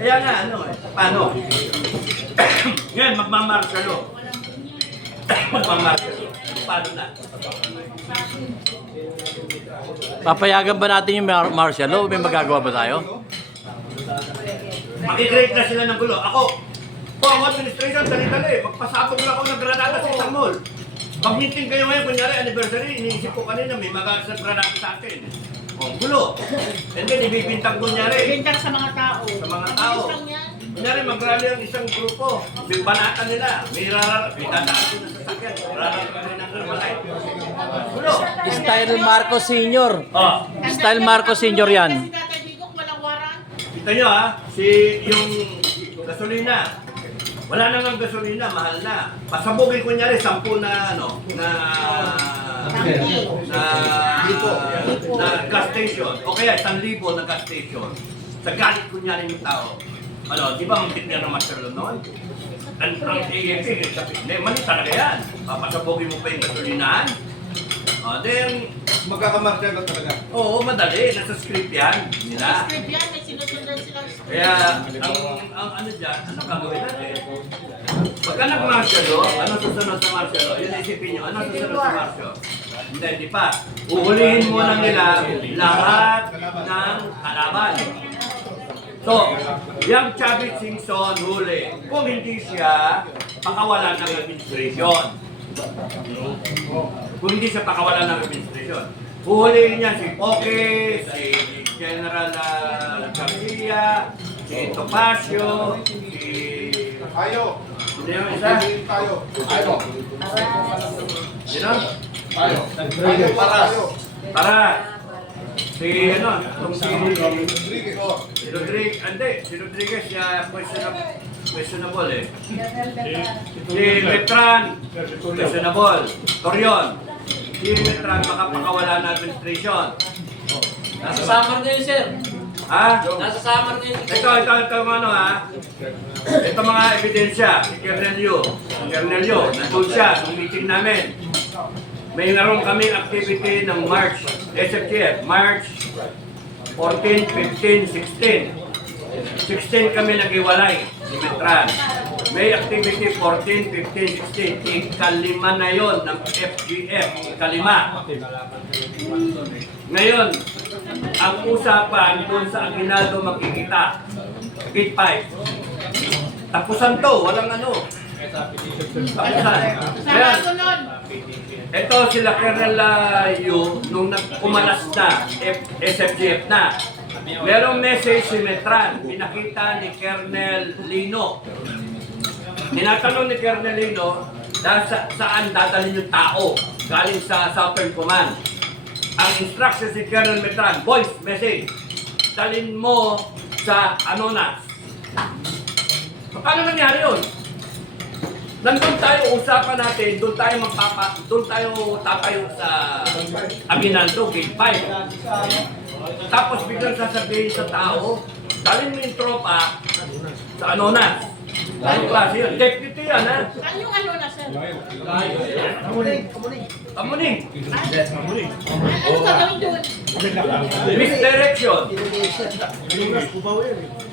Kaya nga, ano eh, paano? Ngayon, magmamarshalo. Magmamarshalo. Paano na? Papayagan ba natin yung martial law? May magagawa ba tayo? Makikreate na sila ng gulo. Ako, ang administration, dali-dali. Magpasabog lang ako ng granada sa isang mall. Pag-meeting kayo ngayon, kunyari anniversary, iniisip ko kanina may magagasang granada sa atin. Oh, gulo. And then, ibibintang kunyari. Bintang sa mga tao. Sa mga tao. Kunyari, mag-rally ang isang grupo. Bimbanatan nila. May dadaan ko na sa sakyan. Rararating nila ng Herbalife. Gulo. Style Marcos Senior. Oh. Style Marcos Senior yan. Si Tatay Digong, walang warang. Kita nyo ha, yung gasolina. Wala na ng gasolina, mahal na. Pasabugin kunyari, 10 na gas station. O kaya 1,000 na gas station. Sa galit kunyari ng tao. Ano, di ba ang tikner ng Master Lonon? Ang AFP, hindi, mali talaga yan. Papasabugin mo pa yung gasolinahan. Then, Magkakamarka na talaga. oo, madali. Nasa script yan. Nila. Script yan, may sinusundan silang script. Kaya, ang ano dyan, ano gagawin natin? Pagka nag-martial law, ano susunod sa martial law? Yun isipin nyo, ano susunod sa martial? Hindi pa. Uhulihin muna nila lahat ng kalaban. So, yung Chavit Singson huli. Kung hindi siya, pakawalan ng administration. Kung hindi siya pakawalan ng administration. Huhulihin niya si Poke, si General Garcia, si Topacio, si... Tayo. Hindi yung isa? Tayo. Tayo. Sino? Tayo. Tayo para. Para. Si ano? Itong si... Rodriguez. Oh. Si Rodriguez. Hindi. Si Rodriguez siya questionable eh. Si Letran. Questionable. Torion. Si Letran baka pakawala ng administration. Nasa summer ngayon, sir. Ha? Nasa summer ngayon. Ito ano ha? Ito mga ebidensya. Si Kernelio. Nandun siya nung meeting namin. May naroon kaming activity ng March, SFGF, March 14, 15, 16. 16 kami nag-iwalay ni Metran. May activity 14, 15, 16. Ikalima na yon ng FGF. Ikalima. Ngayon, ang usapan doon sa Aguinaldo makikita. Gate 5. Tapusan to, walang ano. Tapusan. Ayan. Sarado nun. Ito sila Colonel Yu nung nagkumalas na SFGF na. Merong message si Metran, pinakita ni Colonel Lino. Tinatanong ni Colonel Lino, saan dadalhin yung tao galing sa Southern Command. Ang instruction si Colonel Metran, voice message, dalhin mo sa Anonas. Paano nangyari yun? Nandun tayo, usapan natin, doon tayo tatayo sa Aguinaldo, Gate 5. Tapos biglang sasabihin sa tao, dalhin mo yung tropa sa Anonas. Ano klase yun? Deputy yan, ha? Saan yung ano na, sir? Kamuning. Ano gagawin doon? Misdirection.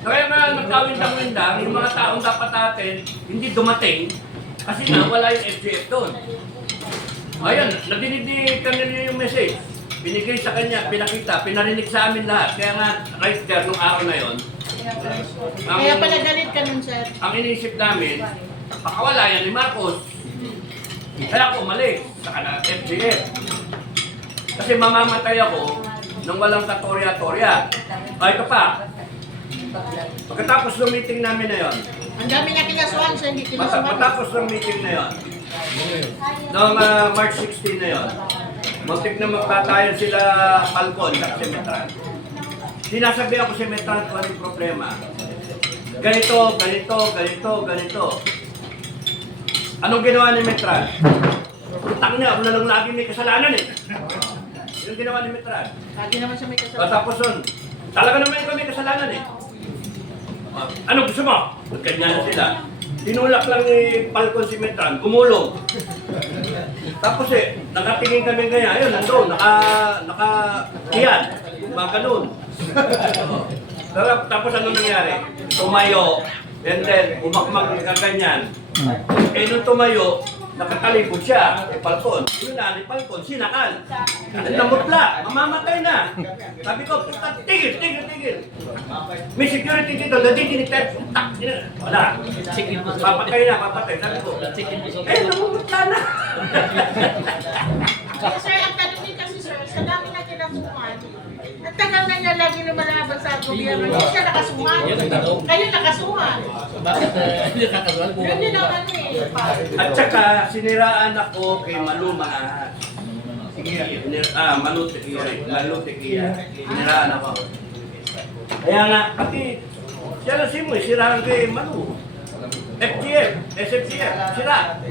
Kaya nga nagkawindang-windang, yung mga taong dapat natin hindi dumating kasi na wala yung FGF doon. Ayan, nadinig ni kanila yung message. Binigay sa kanya, pinakita, pinarinig sa amin lahat. Kaya nga, right there, nung araw na yon. Kaya pala galit ka nun, sir. Ang iniisip namin, pakawala yan ni Marcos. Kaya ako umalis sa FGF. Kasi mamamatay ako nang walang katorya-torya. Ay, ito pa. Pagkatapos ng meeting namin na yon, Ang dami niya kinasuhan, sir. Hindi kinasuhan. matapos ng meeting na yon, noong March 16 na yon, muntik na magtatayan sila Falcon at si Metran. Sinasabi ako si Metran kung anong problema. Ganito. Anong ginawa ni Metran? Utang niya, wala lang lagi may kasalanan eh. Yung ginawa ni Metran. Lagi naman siya may kasalanan. Tapos nun, talaga naman ikaw may kasalanan eh. Ano gusto mo? Ganyan na sila. Tinulak lang ni Falcon si Metran, gumulong. Tapos nakatingin kami kaya, ayun, nandun, naka-tiyan, mga ganun. Tapos ano nangyari? Tumayo, and then umakmak ka ganyan. Eh nung tumayo, nakatalikod siya, Palcon. Yun na, ni Palcon, sinakal. Namutla, mamamatay na. Sabi ko, puta, tigil. May security dito, nadidinig tayo. Tak, wala. Papatay. Sabi ko, namumutla na. Kaya sir, ang tanong din kasi sir, sa dami na kinasuhan, ang tagal na niya lagi lumalaban sa gobyerno, hindi siya nakasuhan. Kayo nakasuhan. Bakit hindi kakasuhan po? Yun din ang ano eh. At saka, siniraan ako kay Maluma. Malutekia. Siniraan ako. Kaya nga, pati siya na si mo, siraan kay Malu. FGF, SFCF, sira.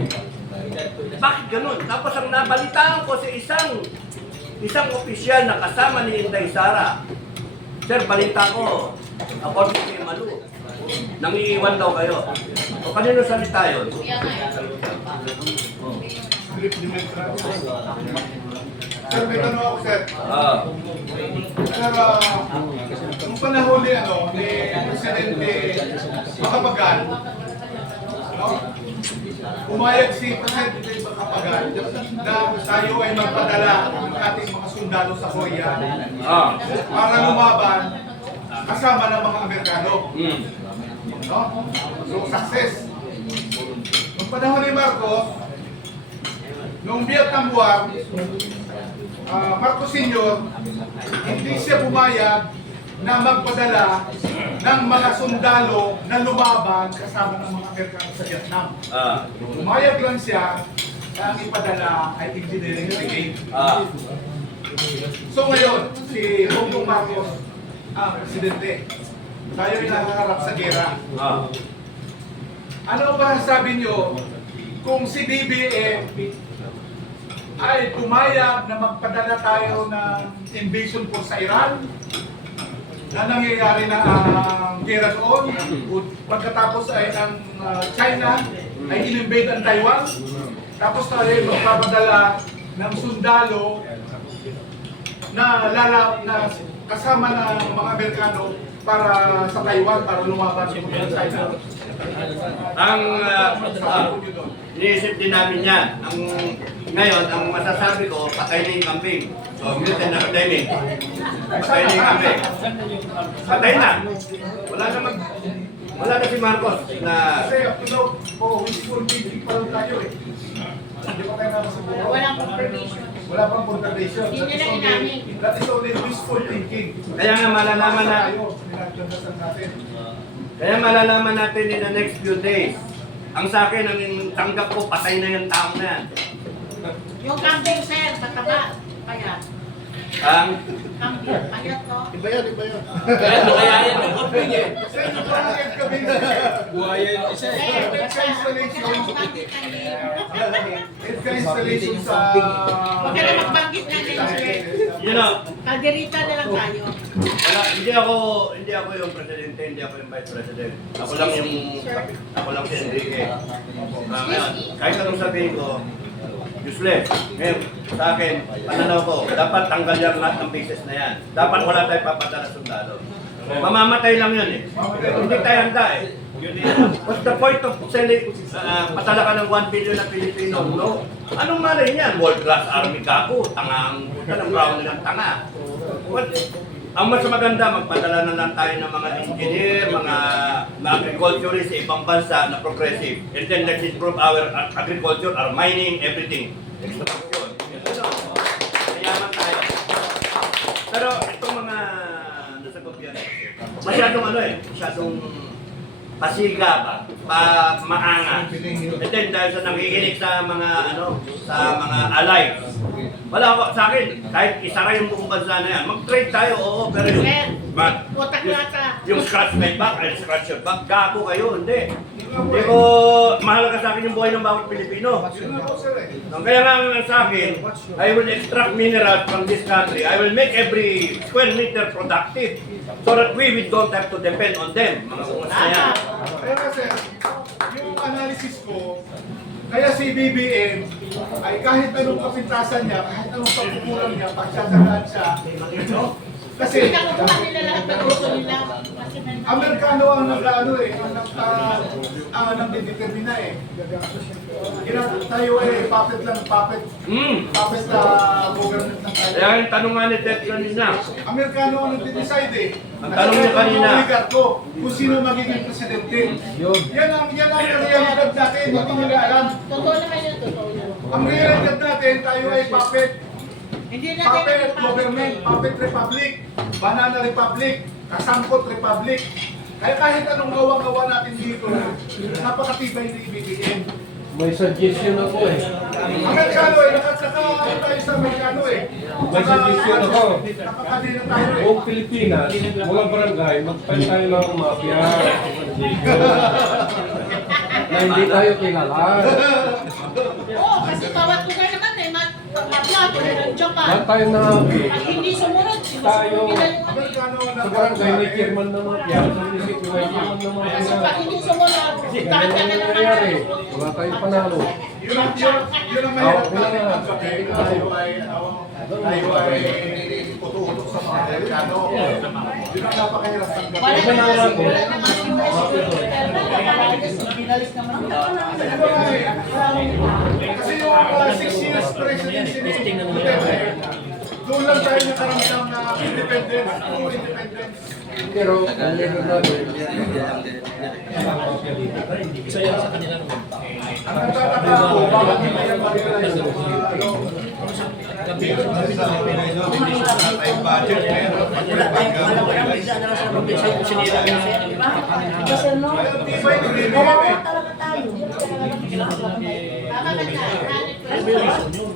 Bakit ganun? Tapos ang nabalitaan ko sa isang opisyal na kasama ni Inday Sara. Sir, balita ko, according kay Malu, nangiiwan daw kayo. O kanino salita yun? Sir, may tanong ako, sir. Sir, nung panahon ni Presidente Macapagal, no? Umayag si Presidente Macapagal na tayo ay magpadala ng ating mga sundalo sa Korea para lumaban kasama ng mga Amerikano. No? So, success. Nung panahon ni Marcos, nung Vietnam War, Marcos Sr., hindi siya pumayag na magpadala ng mga sundalo na lumaban kasama ng mga Amerikano sa Vietnam. Pumayag lang siya na ang ipadala ay engineering brigade. So ngayon, si Bongbong Marcos ang presidente. Tayo ay nakaharap sa gera. Ano ba sabi nyo kung si BBM ay pumayag na magpadala tayo ng invasion force sa Iran na nangyayari na ang gera doon pagkatapos ay ang China ay in-invade ang Taiwan tapos tayo ay magpapadala ng sundalo na kasama ng mga Amerikano para sa Taiwan para lumaban sa China. Ang iniisip din namin yan. Ngayon, ang masasabi ko, patay na yung camping. So, militant na timing. Patay na yung camping. Patay na. Wala na si Marcos na... Kasi up to now, wishful thinking pa rin tayo eh. Hindi pa tayo nakasubukan. Walang confirmation. Wala pang confirmation. Hindi nila inamin. That is only wishful thinking. Kaya nga malalaman na... Kaya malalaman natin in the next few days. Ang sa akin, ang tanggap ko, patay na yung taong na yan. Yung camping sir, mataba. Payat. Ang... Camping, payat to. Kaya yan ang kaping eh. Sa inyo pa ang kami. Buhaya yung isa eh. Sir, basta magbanggit ng name. Installation sa... Huwag ka na magbanggit ng name sir. You know, Kalderita na lang tayo. wala, hindi ako yung presidente, hindi ako yung vice president. Ako lang si Enrique. Ngayon, kahit anong sabihin ko, useless. Ngayon, sa akin, pananaw ko, dapat tanggal yung lahat ng bases na yan. Dapat wala tayong papadala sundalo. Mamamatay lang yun eh. Hindi tayo handa eh. What's the point of selling, patala ka ng 1 billion na Pilipino? No? Anong malay niyan? World class army kako, tangang, ng brown nilang tanga. What? Ang mas maganda, magpadala na lang tayo ng mga engineer, mga agriculturists sa ibang bansa na progressive. And then let's improve our agriculture, our mining, everything. Extraction. Mayaman tayo. Pero itong mga nasa gobyerno, masyadong masyadong pasiga ba, maangas. And then dahil sa nakikinig sa mga sa mga allies. Wala ko sa akin, kahit isara yung buong bansa na yan, mag-trade tayo, oo, pero Utak yata. yung scratch my back, I'll scratch your back, gago kayo, hindi. Hindi ko, mahalaga sa akin yung buhay ng bawat Pilipino. Kaya nga sa akin, I will extract minerals from this country, I will make every square meter productive, so that we don't have to depend on them, mga ungas na yan. Kaya kasi, yung analysis ko, kaya si BBM ay kahit anong kapintasan niya, kahit anong pagkukulang niya, pagsasagaan siya, no? Kasi nakukuha nila lahat ng gusto nila. Kasi may Amerikano ang nag-ano eh, ang nagdedetermina eh. Tayo eh, puppet lang, puppet na government ng tayo. Kaya yung tanong nga ni Ted kanina. Amerikano ang nagde-decide eh. Ang tanong niya kanina. Ang oligarko, kung sino magiging presidente. Yan ang realidad natin, hindi nila alam. totoo naman yun, totoo yun. Ang realidad natin, tayo ay puppet. Hindi natin Puppet government, puppet republic, banana republic, kasangkot republic. Kaya kahit anong gawa-gawa natin dito, napakatibay na ibibigin. May suggestion ako eh. Amerikano eh, nakakano tayo sa Amerikano eh. May suggestion ako. Nakakadina tayo eh. Buong Pilipinas, mga barangay, magpalit tayo ng mafia. Na hindi tayo kilala. Oo, kasi bawat lugar naman may mafia, tulad ng Japan. Lahat tayo na At hindi sumunod, tayo sinusunod nila yung ano. Amerikano sa barangay may chairman ng mafia. Sa munisipyo may chairman ng Kasi pag mafia. hindi sumunod, Ganyan kahit ka ang na naman nangyayari. Wala tayong panalo. Yun ang mahirap natin ang sabi. Tayo ay tututok sa mga Amerikano. Yun ang napakahirap ng gabi. wala naman yung pinalis naman nila. Kasi yung 6 years presidency ni Duterte, doon lang tayo nakaramdam na independence, true independence. Pero, ang leader natin, Ang nagtataka ako, bakit hindi yan mag-realize? Ang tibay ni BBM eh.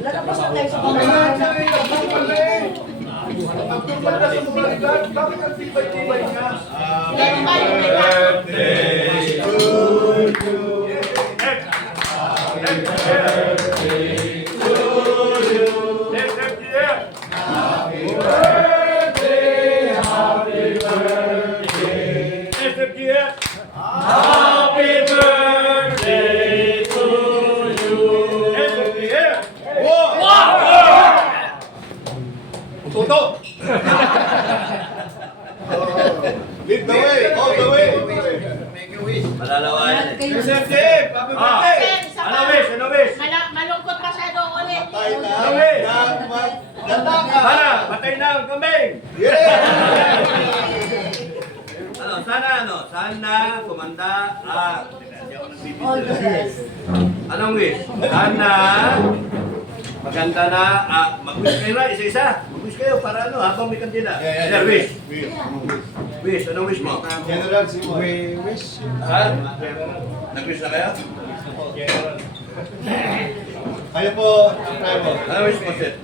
Kailangan siya rin, nagtutupad na eh. Nagtutupad na sa moralidad, bakit ang tibay-tibay niya? Happy birthday to you. Tuto! Lead the way, all the way. Malalawayan. Receptive, happy Ah, birthday! ano wish? Ano wish? Malungkot masyado ulit. Ano wish? Sana, patay na ang kambing. Sana kumanda All the best. Anong wish? Sana maganda na, mag-wish kayo na, isa-isa. Mag-wish kayo para ano, habang may kandila. Yeah, wish. Wish, anong wish mo? General, we wish. Saan? Nag-wish na kayo? Kayo po, try mo. Anong wish mo, Seth?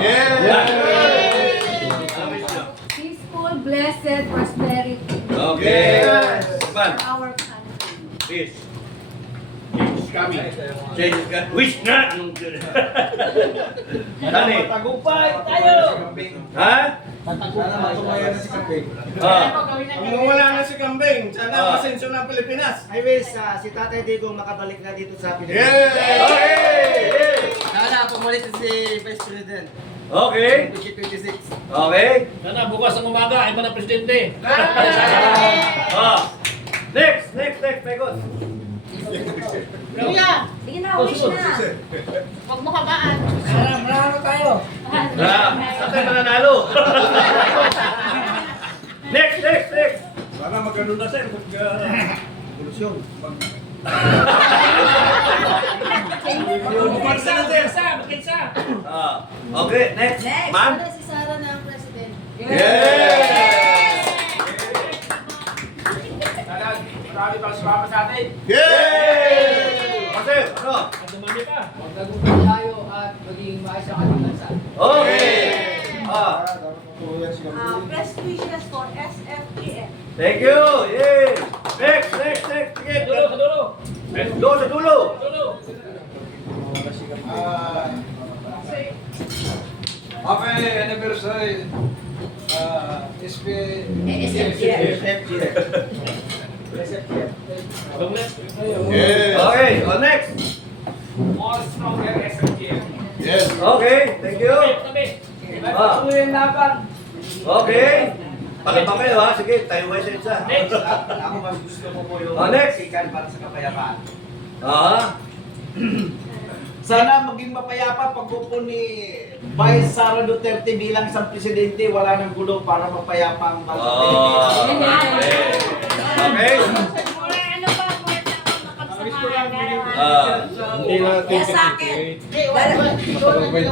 Yeah! Anong wish mo? Peaceful, blessed prosperity Okay. Yes. Ivan, for our country. wish. Change is coming. Wish na! Anong Dani? tagumpay tayo! Ha? Sana matumayan na si Kambing. Ah. Wala na si Kambing, sana masenso ng Pilipinas. I wish si Tatay Digong makabalik na dito sa Pilipinas. Yeah! Okay! Sana pumalit si Vice President. Okay. 2026. Okay. Sana bukas ng umaga, iba na presidente. Ah. Next, Pegos. Kuya, Sige na, wish na. huwag mo kabaan. Saan tayo mananalo? Next. Sana magano na sir, polusyon. Okay, next. Next, Ma'am? ano si Sara na ang president? Yes! Marami pang sumama sa atin. Yay! Kasi, ano? Dumami pa. Tayo at maging maayos ang ating bansa. Okay! Ah, Best wishes for SFPN. thank you! Yay! Next! Sige, Dulo. Doon sa dulo! Happy anniversary. Okay, on next! Yes! Okay, thank you! Ah. Tuloy ang laban. Okay. Pakita kayo ha. Sige, tayo sa isa. Ako mas gusto ko po yung Next. sikan para sa kapayapaan. Ah. Sana maging mapayapa pag-upo ni Vice Sara Duterte bilang isang presidente, wala nang gulo para mapayapa ang bansa ng Pilipinas. Okay. Ano ba? Hindi natin Yes, sa akin. Hindi, wala tayo.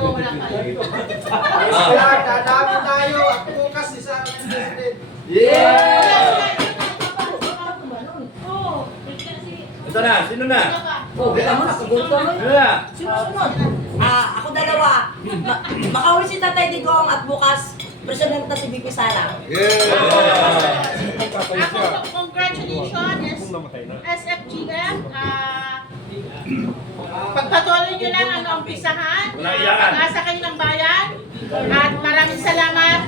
Kaya dadami tayo at bukas si Sara President. Ito na. Sino na? Oh, kita mo, nakagulo mo. Sino na? Sunod. Ako dalawa. Makauwi si Tatay Digong at bukas, President na si BP Sara. Ako, congratulations, namatay na. SFGM. Pagpatuloy nyo lang ang umpisahan. Wala yan. Pag-asa kayo ng bayan. At maraming salamat.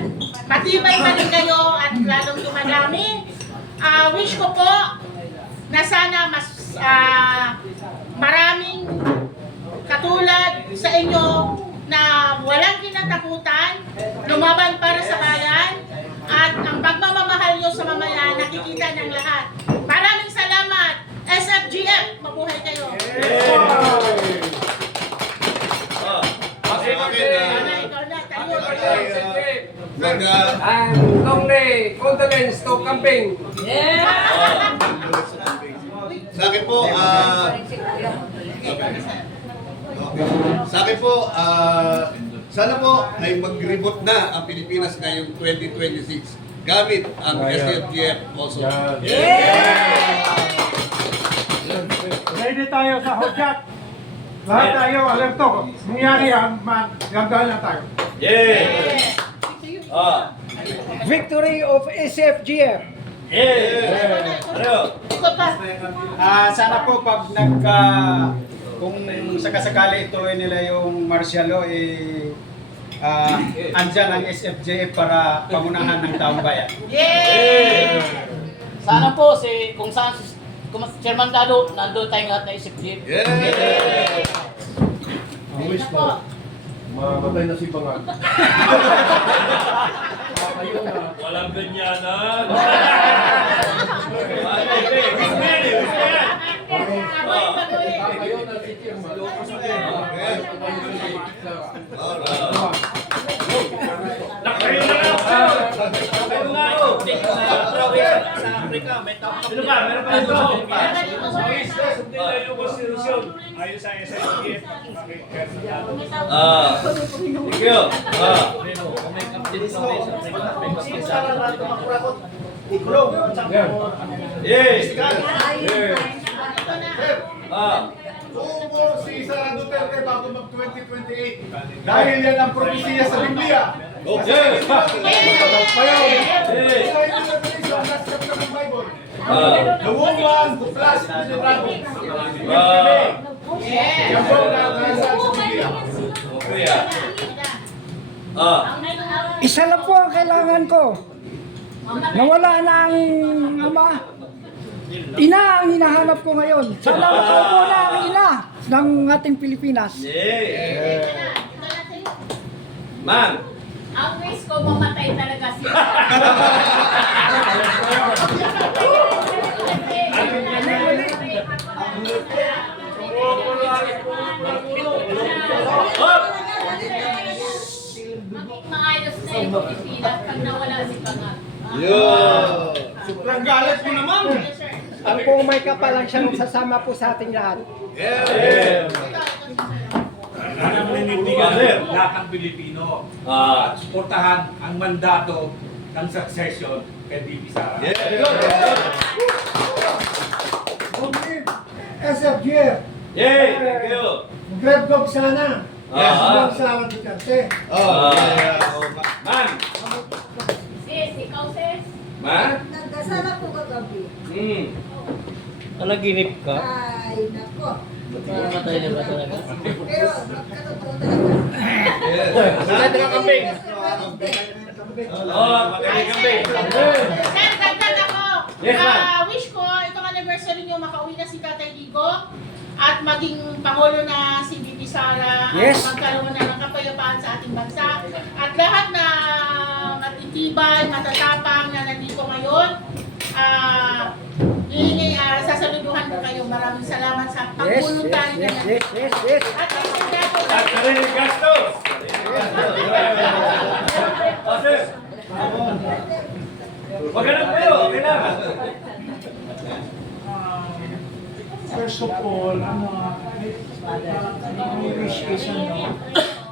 Matibay pa rin kayo at lalong dumadami. Wish ko po na sana mas maraming katulad sa inyo na walang kinatakutan, lumaban para sa bayan, at ang pagmamahal nyo sa mamayan nakikita ng lahat. Maraming salamat! SFGM, mabuhay kayo! Okay, Ana, ikaw na, tayo. Long day, condolence to camping. Sa akin po, sa akin po, sana po ay mag-reboot na ang Pilipinas ngayong 2026 gamit ang SFGF also. Ready tayo sa hudyat. Lahat tayo, alerto. Nangyari ang magandaan na tayo. Yay! Victory of SFGF. Yay! Ano? Ikot pa. Sana po pag kung sakasakali ituloy nila yung martial law, andyan ang SFJF para pamunahan ng taong bayan. Yay! Sana po kung saan kung Chairman Dado, nandun tayong lahat na isip-isip. Ang wish ko, mamatay na si Bangan. Walang ganyanan. Kayo na si Chairman. Sino ba? Meron pa ito. Ayos sa SFGF. Thank you. Yay! Uupo si Sara Duterte bago mag-2028. Dahil yan ang propesiya sa Biblia. Okay. The woman who flashed the dragon. Yan po ang nasa sa Biblia. Okay Isa lang po ang kailangan ko. Nawala na ang ama. Ina ang hinahanap ko ngayon. Sana makaupo na ang ina ng ating Pilipinas. Yay! Ma'am! Ang wish ko mamatay talaga siya. Maging maayos na yung Pilipinas pag nawala si Pangat. Sobrang galit mo naman. Ang po may kapalang siya magsasama po sa ating lahat. Ang ninindigan lahat ng Pilipino. Suportahan ang mandato ng succession kay BP Sara. SFGF, Yay! Thank you! grab dog sana. Yes, Grab sa Duterte. Ma'am! Sis, ikaw sis. Ma'am? Nagdasal ako kagabi. Panaginip ka? Ay, nako. Mamatay na ba talaga? Pero, magkatotoo talaga. Saan ka kambing? Magaling kambing. Sir, dagdag ako. Yes, ma'am. Wish ko, itong anniversary nyo, makauwi na si Tatay Digo at maging Pangulo na si BP Sara Yes. at magkaroon na ng kapayapaan sa ating bansa. At lahat na matitibay, matatapang na nandito ngayon, sasaluduhan ko kayo. Maraming salamat sa Yes, pag-voluntary na yes, yes, yes, yes. At ang At sariling gastos! O, sir. Wag ka lang kayo, okay lang. First of all, wish is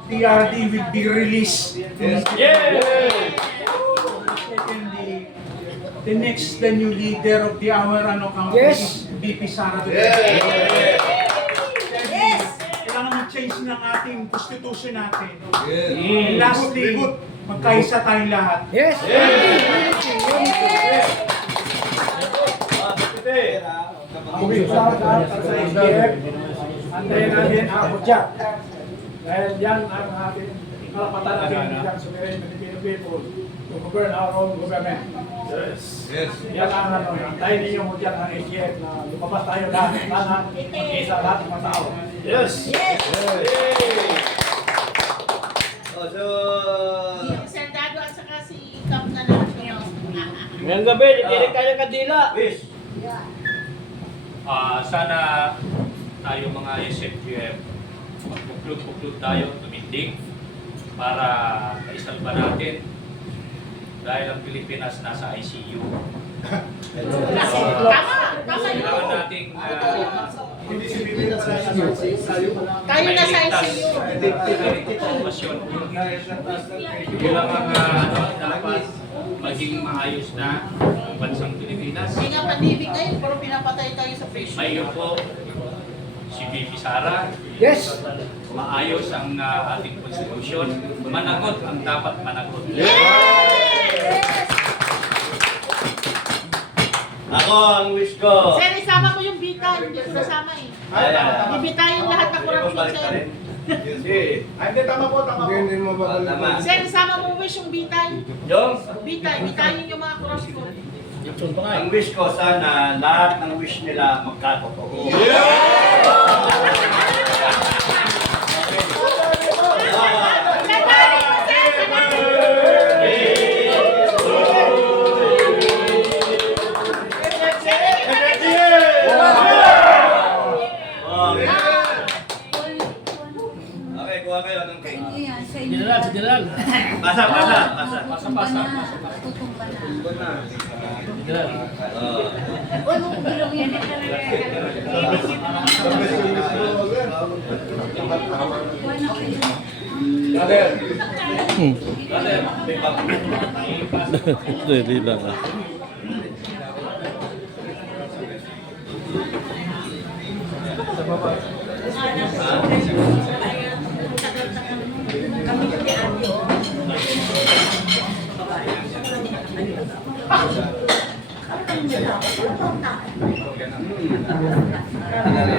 TRD will be released. Yeah! Secondly, the new leader of the our country Yes. is VP Sara Duterte. Yes! Kailangan mag-change ng ating constitution natin. Yes. And lastly, magkaisa tayong lahat. Yes. Unity, unity, yes. Antayin natin ako dyan. Dahil yan ang ating karapatan natin bilang sovereign Filipino people to govern our own government. Yes. Yan ang antayin ninyo mo dyan ang AGF na lumabas tayo lahat. Sana mag-isa lahat ng mga tao. Yes! Yes! O, so... Sendado at saka si Kap na lang. Ngayong gabi, ikinig tayo ng kandila. Wish! Sana tayo mga SFGF, magpuklod-puklod tayo, tumindig para maisalba natin dahil ang Pilipinas nasa ICU. Tama yun. Kailangan nating Tayo na sa ICU. sitwasyon. Yun lang ang dapat maging maayos na ang bansang Pilipinas. Hindi nga pandemic ngayon, pero pinapatay tayo sa patient. Mayo po si VP Sara, Yes. maayos ang ating konstitusyon, managot ang dapat managot. Ako ang wish ko. Sir, isama mo yung bita, hindi ko nasama eh. Bibitayin lahat ng corruption, sir. Hindi, tama po, tama po. Hindi mo ba Tama. Sir, isama mo wish yung bitay. Yung, Bitayin yung mga corruption. ang wish ko sana lahat ng wish nila magkatotoo. Sandali mo, sir! Sandali! Okay, kuha kayo ng cake. General, si General. Pasa. Pasa. General. Dali lang ah. Kami